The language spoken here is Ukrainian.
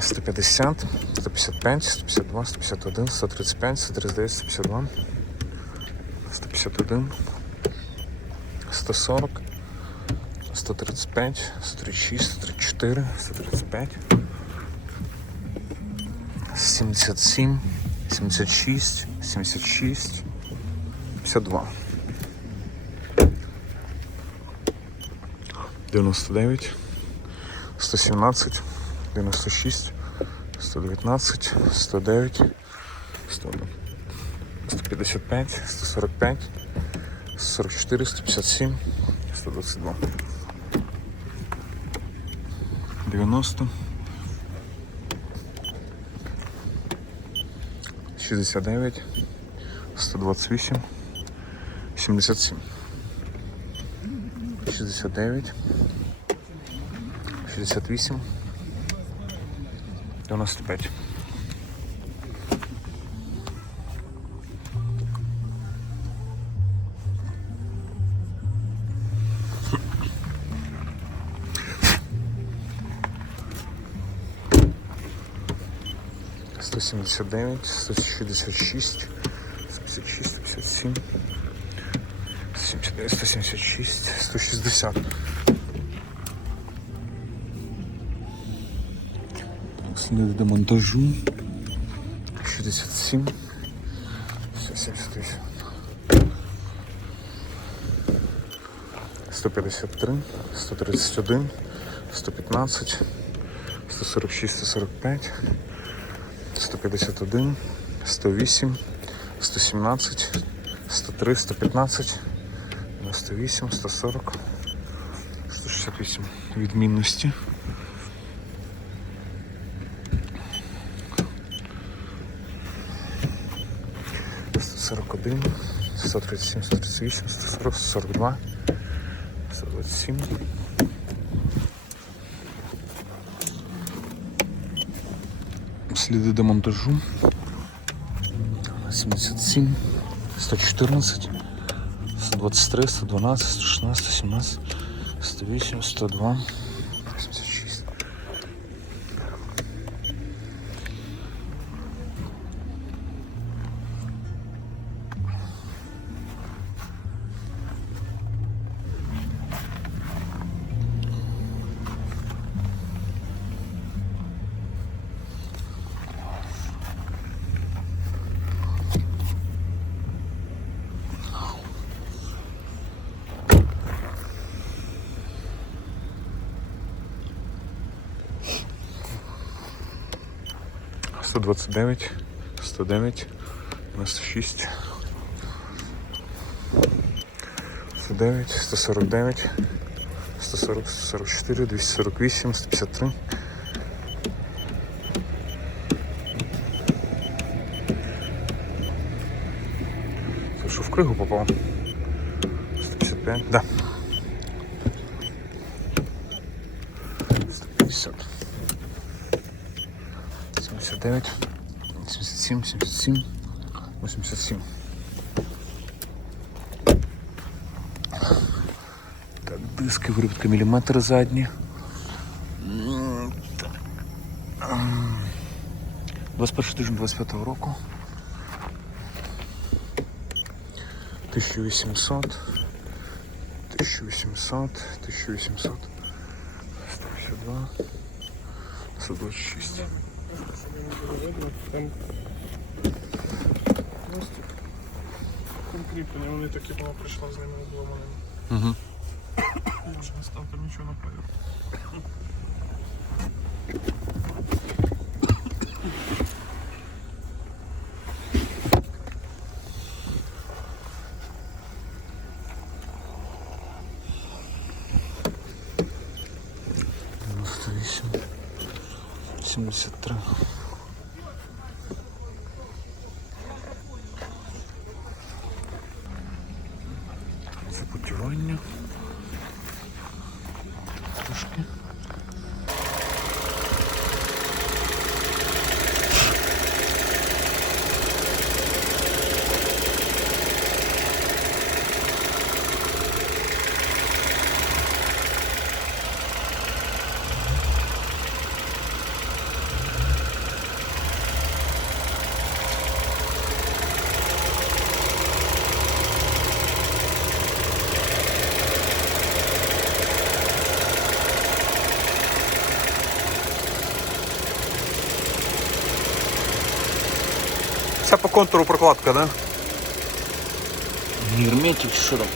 150, 155, 152, 151, 135, 139, 152, 151, 140, 135, 136, 134, 135, 77, 76, 76, 52. 99, 117, 96, 119, 109, 100, 155, 145, 144, 157, 122. 90, 69, 128, 77. 69, 68, 95. Сто сімдесят дев'ять, сто шістдесят шість, сто п'ятдесят шість, сто п'ятдесят сім, 179, 176, 160. Слід до монтажу. 67. 178. 153, 131, 115, 146, 145, 151, 108, 117, 103, 115, 98, 140, 168 відмінності. 141, 137, 138, 140, 142, 127. Сліди демонтажу. 77, 114, 123, 112, 116, 117, 108, 102. 129, 109, 96, 109, 149, 140, 144, 248, 153. 155, да. 79, 77, 77, 87. Так, диски, виробітка міліметр задні. М, так. Ам, 21 тиждень 25 року. 1800, 1800, 1800, 152, 126. Там хвостик. Там кріплення, вони такі було прийшла з ними обломаними. Угу. Я вже не став там нічого направив. Thank you. 73. Заподівання. Трошки. Вся по контуру прокладка, да? Герметик широко.